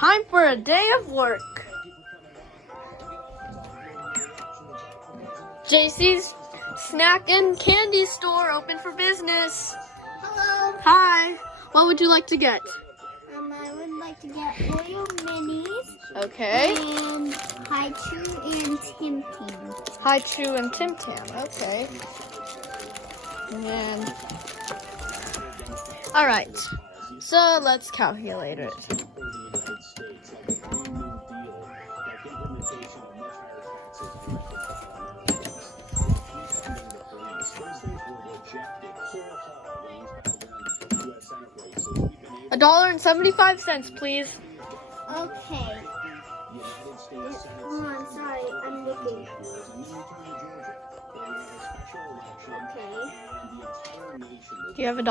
time for a day of work. JC's Snack and Candy Store open for business. Hello. Hi. What would you like to get? I would like to get Oreo minis. Okay. And Haichu and Tim Tam. Haichu and Tim Tam. Okay. And all right. So let's calculate it. $1.75, please. Okay. Hold on, sorry, I'm looking. Okay. Do you have $1? I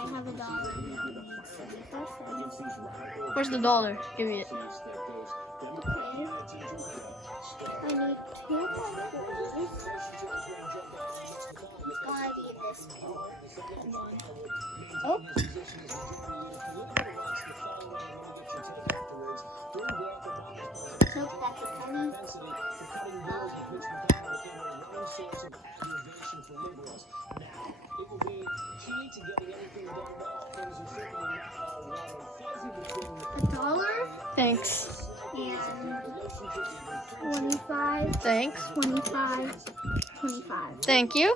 have $1. Where's the dollar? Give me it. Okay. I need 2 of these. It's gotta be this color. Oh. Nope, that's a penny. $1. Thanks. And 25. Thanks. 25. 25. Thank you.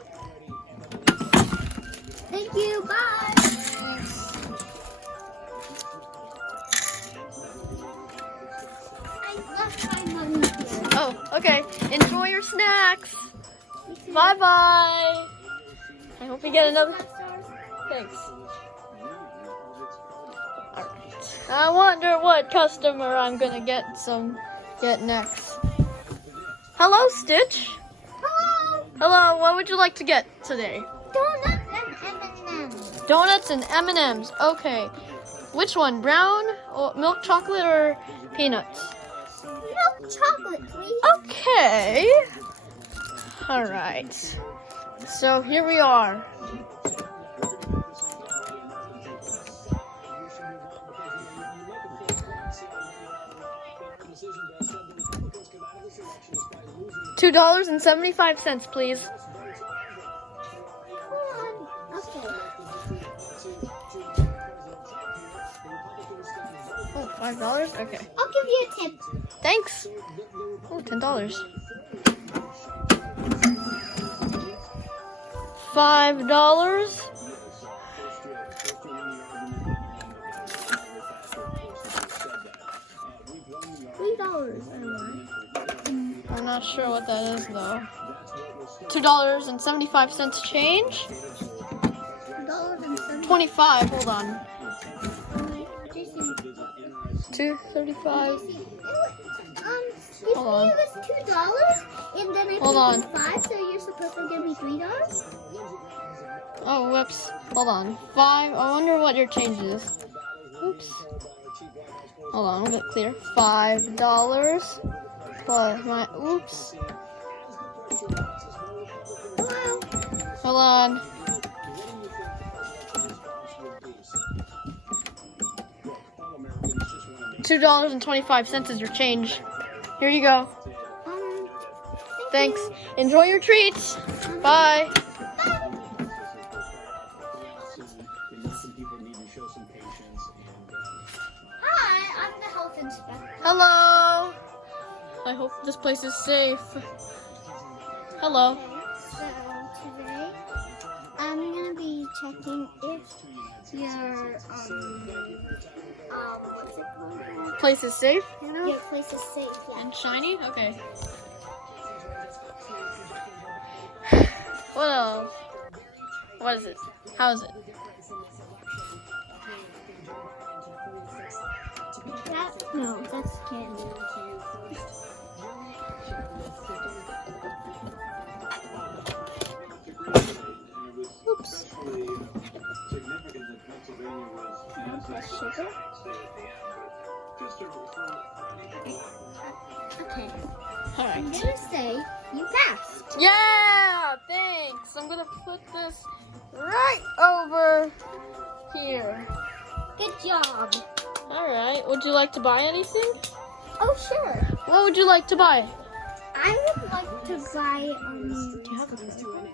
Thank you. Bye. I left my money here. Oh, okay. Enjoy your snacks. Bye-bye. I hope you get another. Thanks. All right. I wonder what customer I'm gonna get next. Hello, Stitch. Hello. Hello. What would you like to get today? Donuts and M&M's. Donuts and M&Ms. Okay. Which one? Brown or milk chocolate or peanuts? Milk chocolate, please. Okay. All right. So here we are. $2.75, please. Okay. Oh, $5? Okay. I'll give you a tip. Thanks. Oh, $10. $5. $3. I'm not sure what that is though. $2.75 change. $2.75. 25. Hold on. Jason. 2.35. If Hold on. it was $2 and then I Hold paid on. you $5, so you're supposed to give me $3? Oh, whoops. Hold on. 5. I wonder what your change is. Oops. Hold on. I'll get clear. $5 plus my. Oops. Hello. Hold on. $2.25 is your change. Here you go. Thank Thanks. you. Enjoy your treats. Bye. Hi, I'm the health inspector. Hello. I hope this place is safe. Hello. Okay, so today I'm gonna be checking if your what's it called? Place is safe? Your place is safe. Yeah. And shiny? Okay. What else? What is it? How is it? No, that's candy. Oops. That's sugar. Okay. All I'm right. gonna say you passed. Yeah, thanks. I'm gonna put this right over here. Good job. All right. would you like to buy anything? Oh, sure. What would you like to buy? I would like to buy, Do you have a credit card?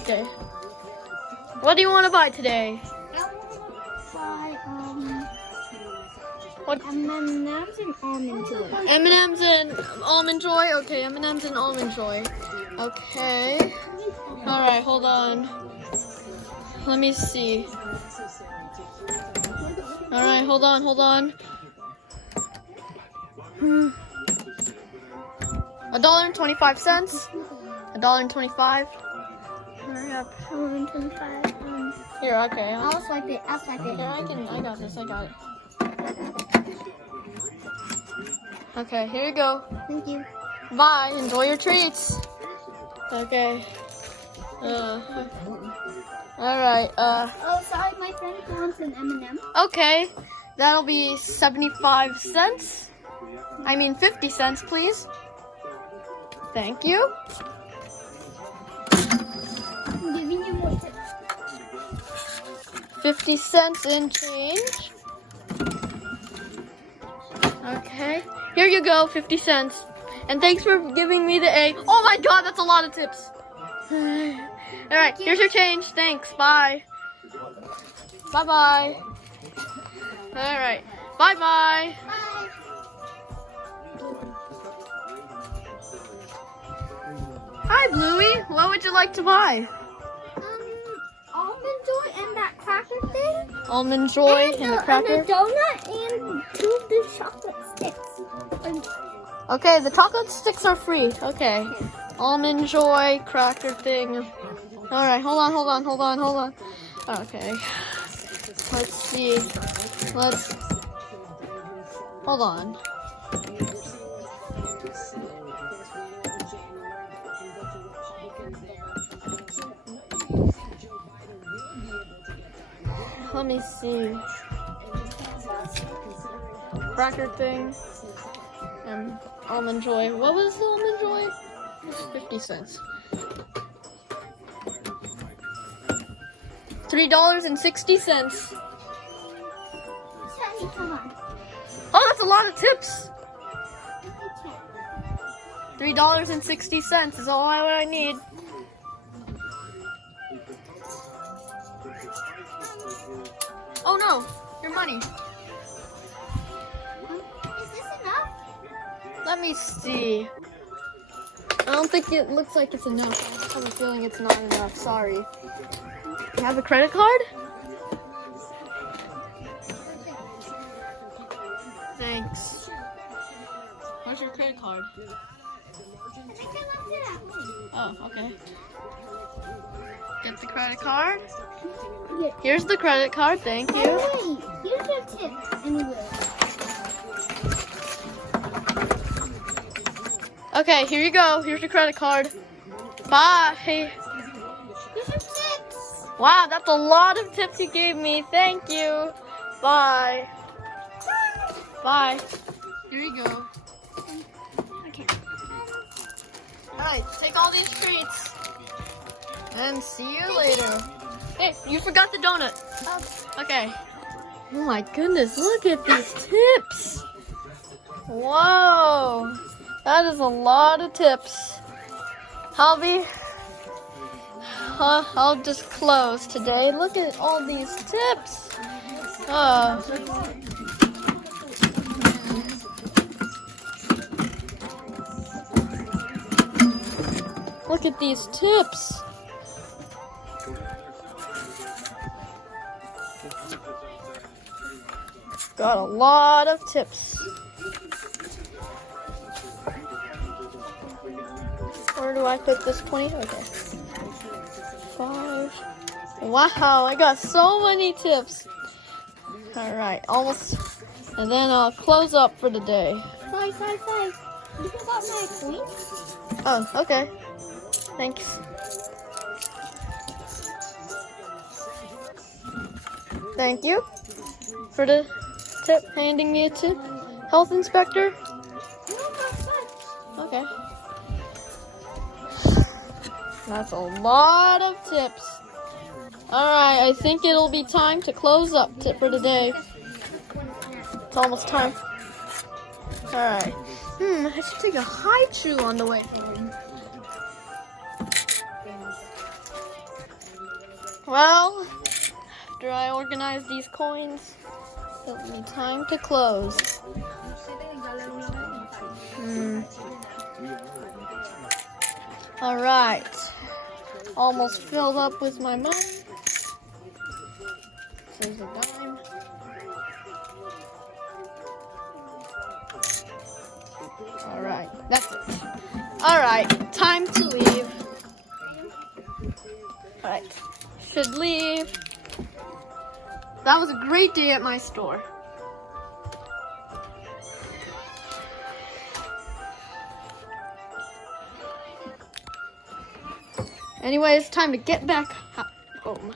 Okay. What do you want to buy today? I want to buy, What? M&M's and Almond Joy. M&M's and Almond Joy? Okay, M&M's and Almond Joy. Okay. Alright, hold on. Let me see. Alright, hold on. $1.25. $1.25. Hurry up. $1.25. Here, okay. I'll swipe it. Here, I got this. I got it. Okay, here you go. Thank you. Bye. Enjoy your treats. Okay. Alright. Oh, sorry, my friend wants an M&M. Okay. That'll be 75 cents. I mean 50 cents, please. Thank you. I'm giving you more tips. 50 cents in change. Okay. Here you go, 50 cents. And thanks for giving me the A. Oh my god, that's a lot of tips. Alright, here's your change. Thanks. Bye. Bye-bye. Alright. Bye-bye. Bye. Hi, Bluey. What would you like to buy? Almond Joy and that cracker thing. Almond Joy and a cracker. And a donut and 2 of the chocolate sticks. Okay, the chocolate sticks are free. Okay. Almond Joy, cracker thing. Alright, hold on. Okay. Let's see. Hold on. Let me see. Cracker thing. And Almond Joy. What was the Almond Joy? 50 cents. $3.60. Come on. Oh, that's a lot of tips. $3.60 is all I need. Oh no, your money. Is this enough? Let me see. I don't think it looks like it's enough. I just have a feeling it's not enough. Sorry. You have a credit card? Thanks. Where's your credit card? Oh, okay. Get the credit card. Here's the credit card. Thank you. Hey, here's your tip. Anyway. Okay, here you go. Here's your credit card. Bye. Here's your tips. Wow, that's a lot of tips you gave me. Thank you. Bye. Bye. Here you go. Okay. Alright, take all these treats. And see you later. Hey, you forgot the donut. Okay. Oh my goodness, look at these tips. Whoa. That is a lot of tips. I'll just close today. Look at all these tips. Look at these tips. Got a lot of tips. Where do I put this 20? Okay. 5. Wow, I got so many tips. Alright, almost. And then I'll close up for the day. Five. You forgot my points? Oh, okay. Thanks. Thank you for the tip, handing me a tip. Health inspector? Okay. That's a lot of tips. Alright, I think it'll be time to close up for the day. It's almost time. Alright. I should take a high chew on the way home. Well, after I organize these coins, it'll be time to close. Alright. Almost filled up with my money. There's a dime. Alright, that's it. Alright, time to leave. Alright, should leave. That was a great day at my store. Anyway, it's time to get back home.